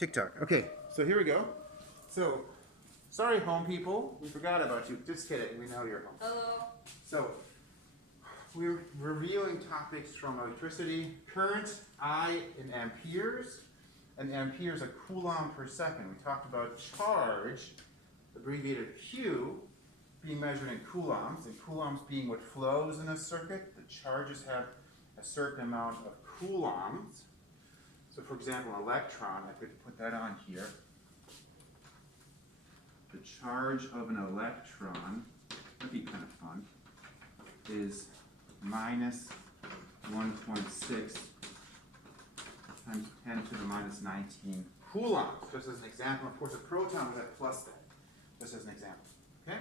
TikTok. Okay, so here we go. So, sorry, home people, we forgot about you. Just kidding, we know you're home. Hello. So, we're reviewing topics from electricity, current, I in amperes, and amperes a coulomb per second. We talked about charge, abbreviated Q, being measured in coulombs, and coulombs being what flows in a circuit. The charges have a certain amount of coulombs. So for example, an electron, I could put that on here. The charge of an electron, that'd be kind of fun, is minus 1.6 times 10 to the minus 19 coulombs, just as an example. Of course, a proton would have plus that, just as an example. Okay?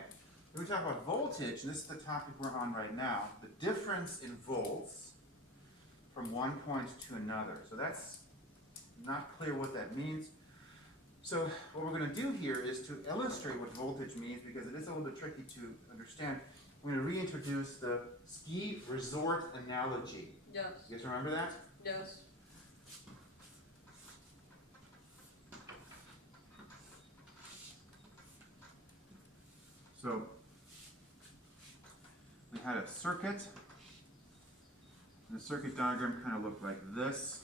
When we talk about voltage, and this is the topic we're on right now, the difference in volts from one point to another. So that's not clear what that means. So what we're going to do here is to illustrate what voltage means, because it is a little bit tricky to understand. We're going to reintroduce the ski resort analogy. Yes. You guys remember that? Yes. So we had a circuit, and the circuit diagram kind of looked like this.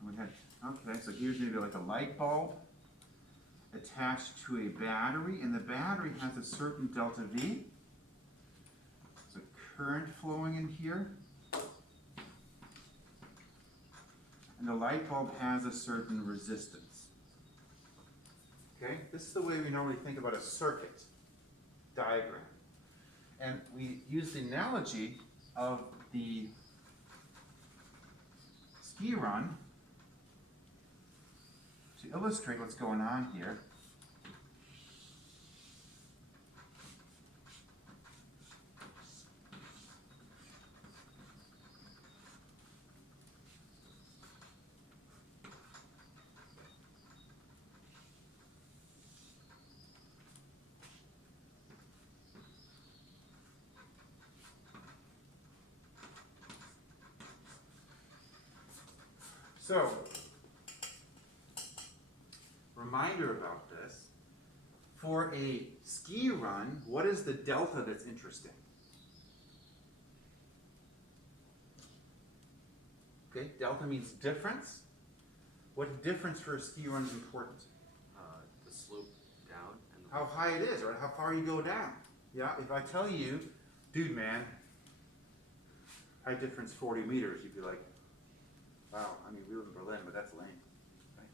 And we had, okay, so here's maybe like a light bulb attached to a battery, and the battery has a certain delta V. There's a current flowing in here. And the light bulb has a certain resistance. Okay, this is the way we normally think about a circuit diagram. And we use the analogy of the ski run to illustrate what's going on here. So, reminder about this. For a ski run, what is the delta that's interesting? Okay, delta means difference. What difference for a ski run is important? The slope down and the How high it is, right? How far you go down. Yeah, if I tell you, dude, man, height difference 40 meters, you'd be like, wow, I mean, we live in Berlin, but that's lame, right?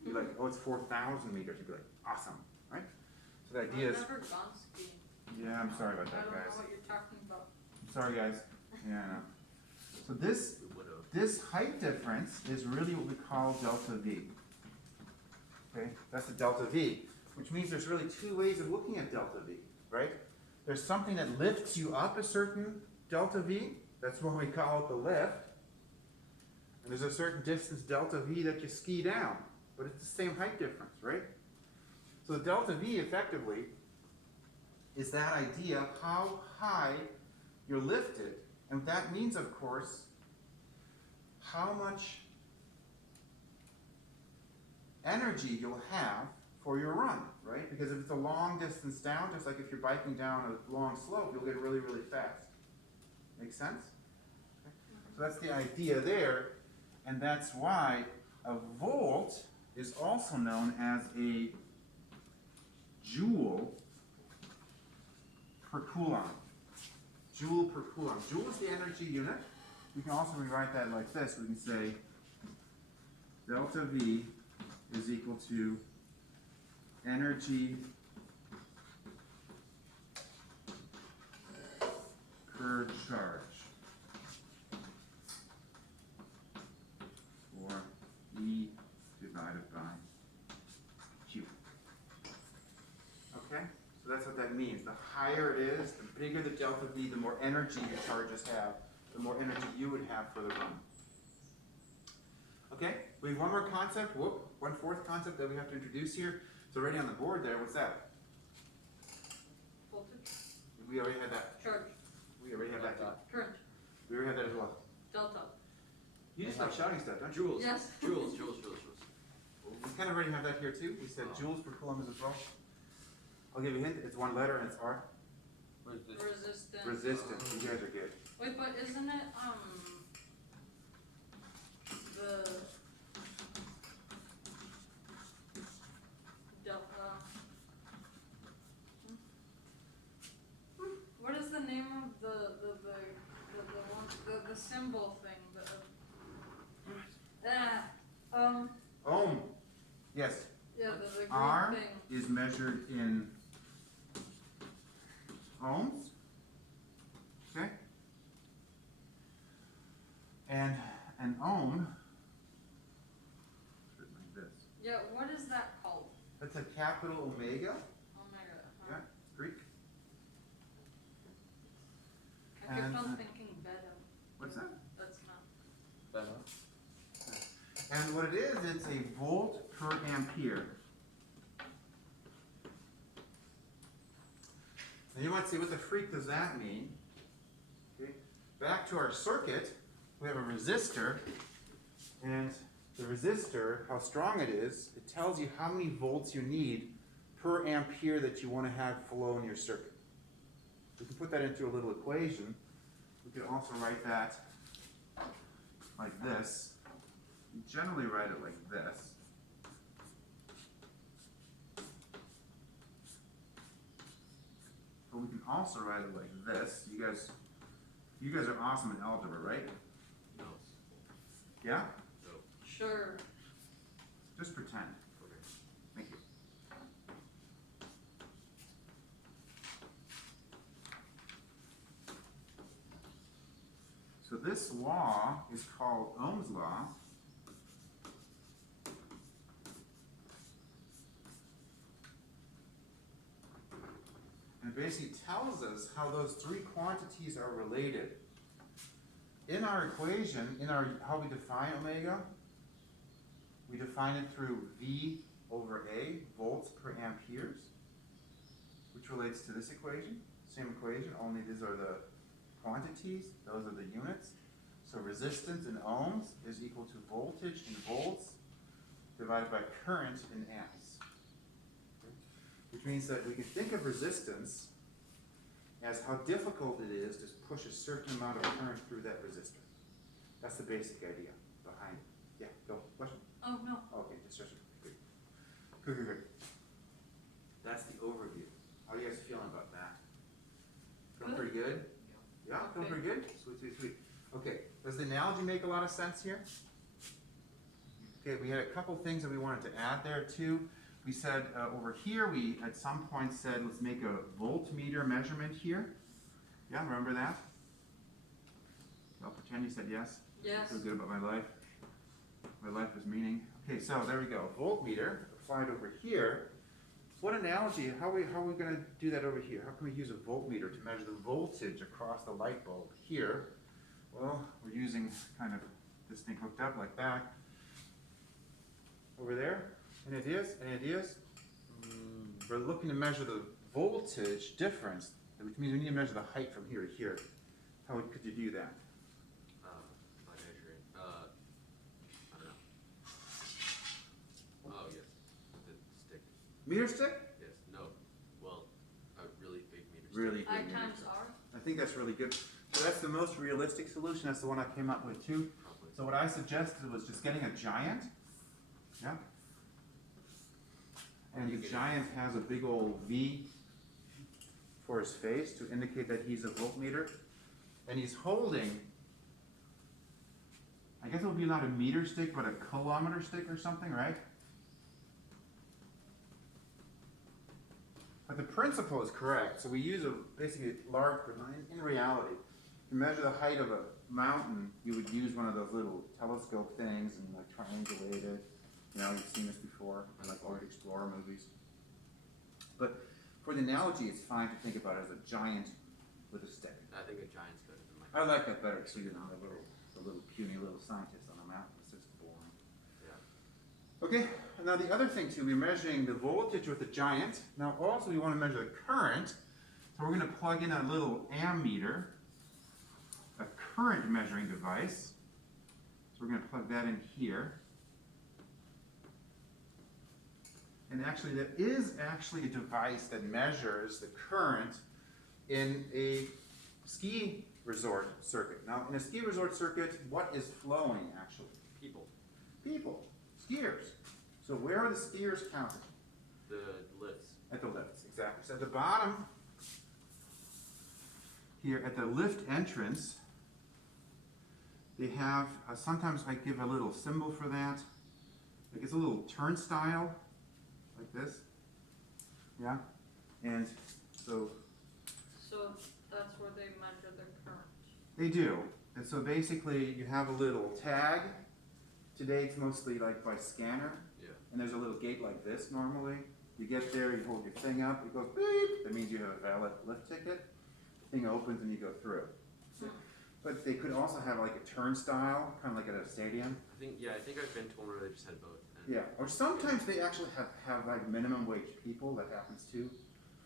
You'd be like, oh, it's 4,000 meters. You'd be like, awesome, right? So the idea is, I've never gone skiing. yeah, I'm sorry about I that, don't guys. know what you're talking about. I'm sorry, guys. Yeah, I know. So this we would have. This height difference is really what we call delta V. Okay, that's the delta V, which means there's really two ways of looking at delta V, right? There's something that lifts you up a certain delta V, that's what we call it the lift. And there's a certain distance delta V that you ski down, but it's the same height difference, right? So the delta V effectively is that idea of how high you're lifted, and what that means, of course, how much energy you'll have for your run, right? Because if it's a long distance down, just like if you're biking down a long slope, you'll get really, really fast. Make sense? Okay. So that's the idea there, and that's why a volt is also known as a joule per coulomb. Joule per coulomb. Joule is the energy unit. We can also rewrite that like this. We can say delta V is equal to energy per charge for E divided by Q. Okay? So that's what that means. The higher it is, the bigger the delta V, the more energy your charges have, the more energy you would have for the run. Okay, we have one more concept, one fourth concept that we have to introduce here. It's already on the board there. What's that? Voltage. We already had that. Charge. We already had that. Current. We already had that as well. Delta. You just like shouting stuff, don't you? Joules. Yes. Joules. kind of already have that here too. We said joules per coulomb is as well. I'll give you a hint, it's one letter and it's R. Resistance. Resistance, you guys are good. Wait, but isn't it, the, what is the name of the symbol thing, Ohm. Yes. yeah, the green R thing. is measured in ohms. Okay? And an ohm, like this. Yeah, what is that called? That's a capital omega. Omega, Yeah, huh? Greek. I kept And, on thinking beta. What's that? That's not. And what it is, it's a volt per ampere. And you might say, what the freak does that mean? Okay. Back to our circuit, we have a resistor, and the resistor, how strong it is, it tells you how many volts you need per ampere that you want to have flow in your circuit. We can put that into a little equation. We could also write that like this. We generally write it like this. But we can also write it like this. You guys are awesome in algebra, right? No. Yeah? No. Sure. Just pretend. Okay. Thank you. So this law is called Ohm's law. And it basically tells us how those three quantities are related. In our equation, how we define omega, we define it through V over A, volts per amperes, which relates to this equation. Same equation, only these are the quantities, those are the units. So resistance in ohms is equal to voltage in volts divided by current in amps. Which means that we can think of resistance as how difficult it is to push a certain amount of current through that resistor. That's the basic idea behind it. Yeah, Bill, question? Oh, no. Okay, just good. Good. That's the overview. How are you guys feeling about that? Feeling Good. pretty good? Yeah, feeling Okay. pretty good? Sweet. Okay, does the analogy make a lot of sense here? Okay, we had a couple things that we wanted to add there too. We said over here, we at some point said, let's make a voltmeter measurement here. Yeah, remember that? I'll pretend you said yes. Yes. I feel good about my life. My life has meaning. Okay, so there we go. Voltmeter applied over here. What analogy, how are we going to do that over here? How can we use a voltmeter to measure the voltage across the light bulb here? Well, we're using kind of this thing hooked up like that. Over there. Any ideas? We're looking to measure the voltage difference, which means we need to measure the height from here to here. How could you do that? By measuring, I don't know. Oh, yes, the stick. Meter stick? Yes, no, well, a really big meter stick. Really I good meter times stick. R? I think that's really good. So that's the most realistic solution. That's the one I came up with too. Probably. So what I suggested was just getting a giant. Yeah. And the giant has a big old V for his face to indicate that he's a voltmeter. And he's holding, I guess it would be not a meter stick, but a kilometer stick or something, right? But the principle is correct. So we use basically large, in reality, to measure the height of a mountain, you would use one of those little telescope things and like triangulate it. You know, you've seen this before in like Old Explorer movies. But for the analogy, it's fine to think about it as a giant with a stick. I think a giant's better than my. I like that better because you're not the little puny little scientist on a mountain. It's just boring. Yeah. Okay, and now the other thing too, we're measuring the voltage with the giant. Now also we want to measure the current. So we're going to plug in a little ammeter, a current measuring device. So we're going to plug that in here. And actually, there is actually a device that measures the current in a ski resort circuit. Now, in a ski resort circuit, what is flowing actually? People. People, skiers. So where are the skiers counted? The lifts. At the lifts, exactly. So at the bottom, here at the lift entrance, they have, sometimes I give a little symbol for that. Like it's a little turnstile, like this. Yeah? And so So that's where they measure the current. they do. And so basically you have a little tag. Today it's mostly like by scanner. Yeah. And there's a little gate like this normally. You get there, you hold your thing up, it goes beep. That means you have a valid lift ticket. The thing opens and you go through. Hmm. But they could also have like a turnstile, kind of like at a stadium. I think I've been to one where they just had both. And Yeah. Or sometimes they actually have like minimum wage people, that happens too.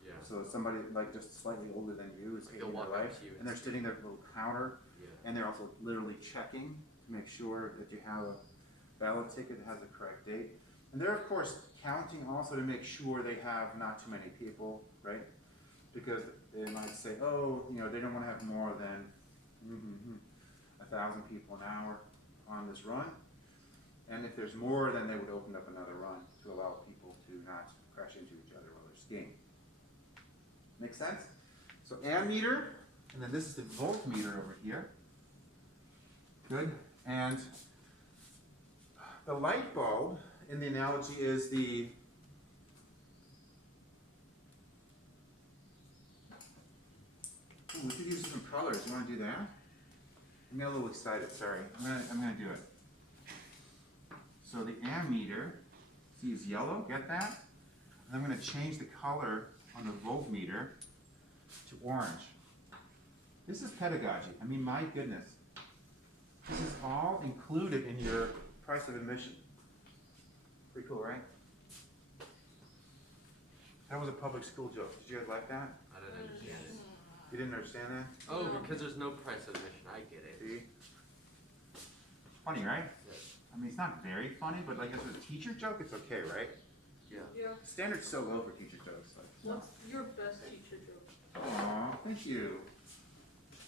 Yeah. So somebody like just slightly older than you is Like they'll hating their walk up life, to you and they're sitting there at a little counter, Yeah. and they're also literally checking to make sure that you have a valid ticket that has the correct date. And they're of course counting also to make sure they have not too many people, right? Because they might say, oh, you know, they don't want to have more than 1,000 people an hour on this run. And if there's more, then they would open up another run to allow people to not crash into each other while they're skiing. Make sense? So ammeter, and then this is the voltmeter over here. Good. And the light bulb in the analogy is the we could use different colors. You want to do that? I'm getting a little excited. Sorry. I'm gonna do it. So the ammeter, see, is yellow. Get that? And I'm gonna change the color on the voltmeter to orange. This is pedagogy. I mean, my goodness. This is all included in your price of admission. Pretty cool, right? That was a public school joke. Did you guys like that? I don't understand it. You didn't understand that? Oh, No. because there's no price of admission. I get it. See? Funny, right? Yeah. I mean, it's not very funny, but like as a teacher joke, it's okay, right? Yeah. Yeah. Standard's so low for teacher jokes. Like, What's your best teacher joke? aw, thank you.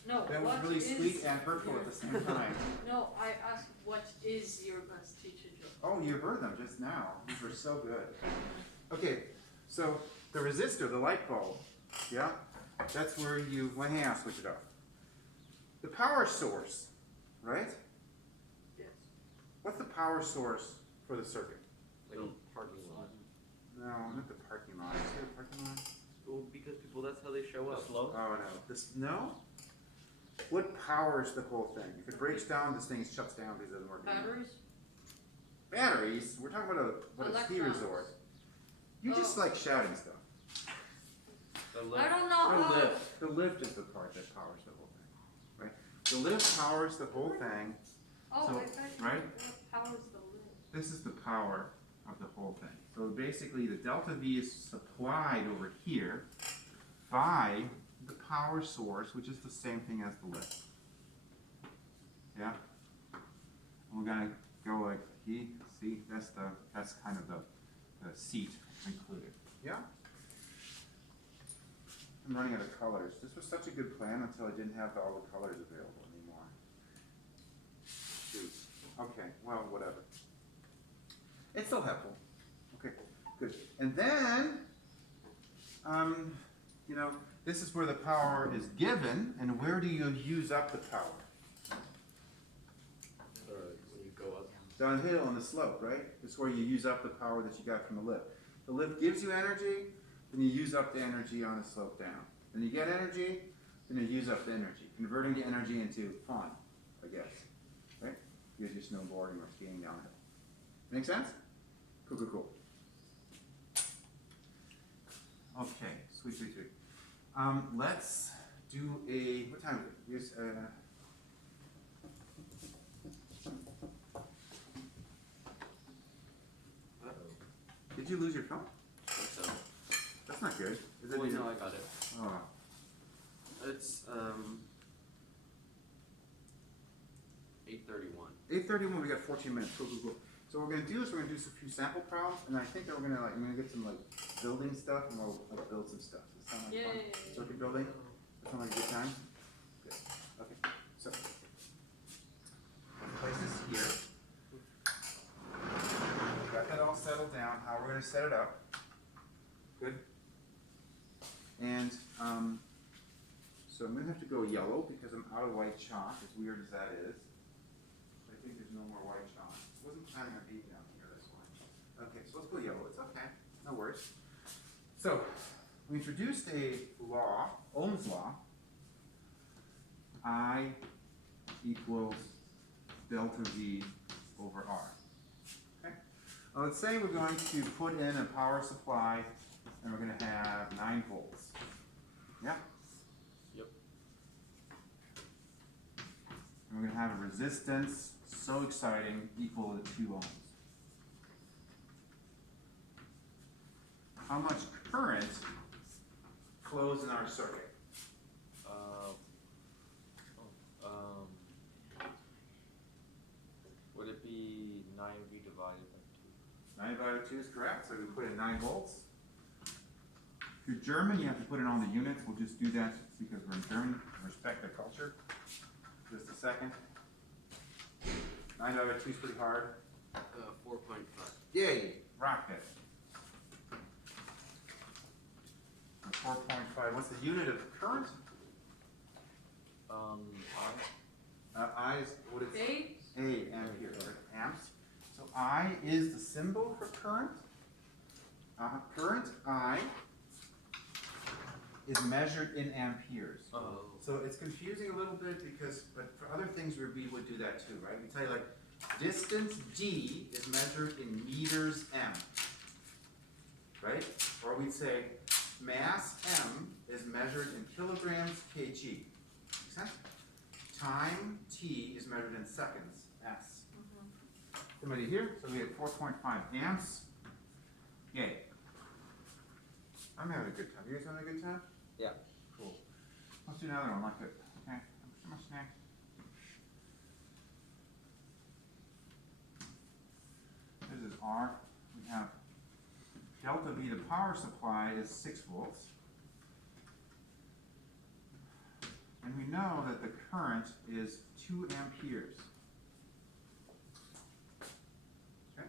No, That was what really is sweet and hurtful your- at the same time. No, I asked what is your best teacher joke? Oh, you heard them just now. These were so good. Okay, so the resistor, the light bulb, yeah? That's where you, well, hang on, switch it up. The power source, right? Yes. What's the power source for the circuit? Like a parking lot. No, not the parking lot. Is there a parking lot? Well, because people, that's how they show up. Oh, no. No? What powers the whole thing? If it breaks down, this thing shuts down because it doesn't work anymore. Batteries? Batteries? We're talking about a ski Electrons. resort. You just Oh. like shouting stuff. I don't know The how. lift. The lift is the part that powers the whole thing, right? The lift powers the whole thing. Oh, So, I thought you right? what powers the lid. This is the power of the whole thing. So basically, the delta V is supplied over here by the power source, which is the same thing as the lift. Yeah? And we're gonna go like see, that's kind of the seat included. Yeah? I'm running out of colors. This was such a good plan until I didn't have all the colors available anymore. Shoot. Okay, well, whatever. It's still helpful. Okay, good. And then, you know, this is where the power is given, and where do you use up the power? When you go up. Downhill on the slope, right? This is where you use up the power that you got from the lift. The lift gives you energy, then you use up the energy on the slope down. Then you get energy, then you use up the energy, converting the energy into fun, I guess, right? Use your snowboarding or skiing downhill. Make sense? Cool, cool, cool. Okay, sweet, sweet, sweet. Let's do a, what time is it? Here's, did you lose your phone? So, That's not good. Is it well, your- no, I got it. Oh. It's 8:31. 8:31, we got 14 minutes. Cool, cool, cool. So what we're gonna do is we're gonna do a few sample problems, and I think that we're gonna I'm gonna get some like building stuff, and we'll like build some stuff. Does that sound like fun? Yay. Circuit building? That sound like a good time? Good. Okay, so. Let's place this here. Got that all settled down, how we're gonna set it up. Good. And, so I'm gonna have to go yellow because I'm out of white chalk, as weird as that is. I think there's no more white chalk. I wasn't planning on being down here this one. Okay, so let's go yellow, it's okay, no worries. So, we introduced a law, Ohm's law. I equals delta V over R. Okay? Now let's say we're going to put in a power supply and we're going to have 9 volts. Yeah? Yep. And we're going to have a resistance, so exciting, equal to 2 ohms. How much current flows in our circuit? Would it be 9V divided by 2? 9 divided by 2 is correct, so we put in 9 volts. If you're German, you have to put in all the units. We'll just do that because we're in Germany. Respect their culture. Just a second. 9 divided by 2 is pretty hard. 4.5. Yay! Rock it. 4.5. What's the unit of current? I is what it's A ampere, right? Amps. So I is the symbol for current. Current I is measured in amperes. Oh. So it's confusing a little bit because, but for other things we would do that too, right? We tell you like distance D is measured in meters M, right? Or we'd say mass M is measured in kilograms kg. Make sense? Time T is measured in seconds, S. Somebody here? So we have 4.5 amps. Yay. I'm having a good time. You guys having a good time? Yeah. Cool. Let's do another one like it. Okay. So much next. This is R. We have delta V, the power supply is 6 volts. And we know that the current is 2 amperes. Okay.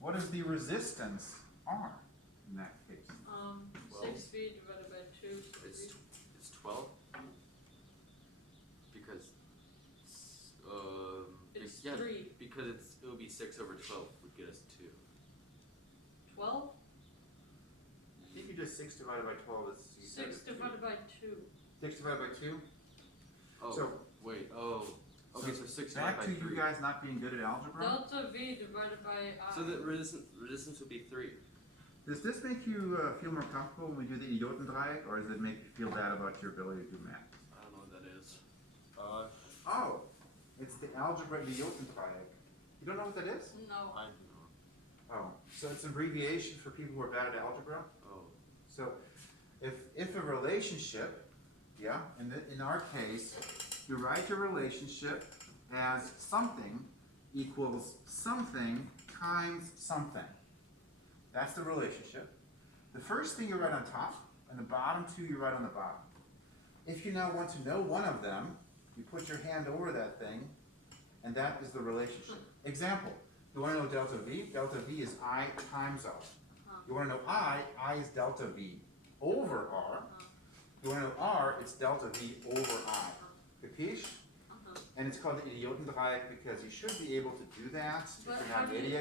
What is the resistance R in that case? 6V divided by 2, so It's 12. Because it's yeah, 3. because it would be 6 over 12 would get us 2. 12? I think you just 6 divided by 12 is 6 divided by 2. 6 divided by 2? Oh, So- wait, oh. Okay, so 6 divided Back by to 3. you guys not being good at algebra. Delta V divided by I. So the resistance would be 3. Does this make you feel more comfortable when we do the Idiotendreieck, or does it make you feel bad about your ability to do math? I don't know what that is. Oh, it's the algebra Idiotendreieck. You don't know what that is? No. I do not. Oh, so it's an abbreviation for people who are bad at algebra. Oh. So, if a relationship, yeah, in our case, you write your relationship as something equals something times something. That's the relationship. The first thing you write on top, and the bottom two you write on the bottom. If you now want to know one of them, you put your hand over that thing, and that is the relationship. Example, you want to know delta V? Delta V is I times R. You want to know I is delta V over R. You want to know R, it's delta V over I. Capiche? And it's called the Idiotendreieck because you should be able to do that if But you're how not do an you- idiot.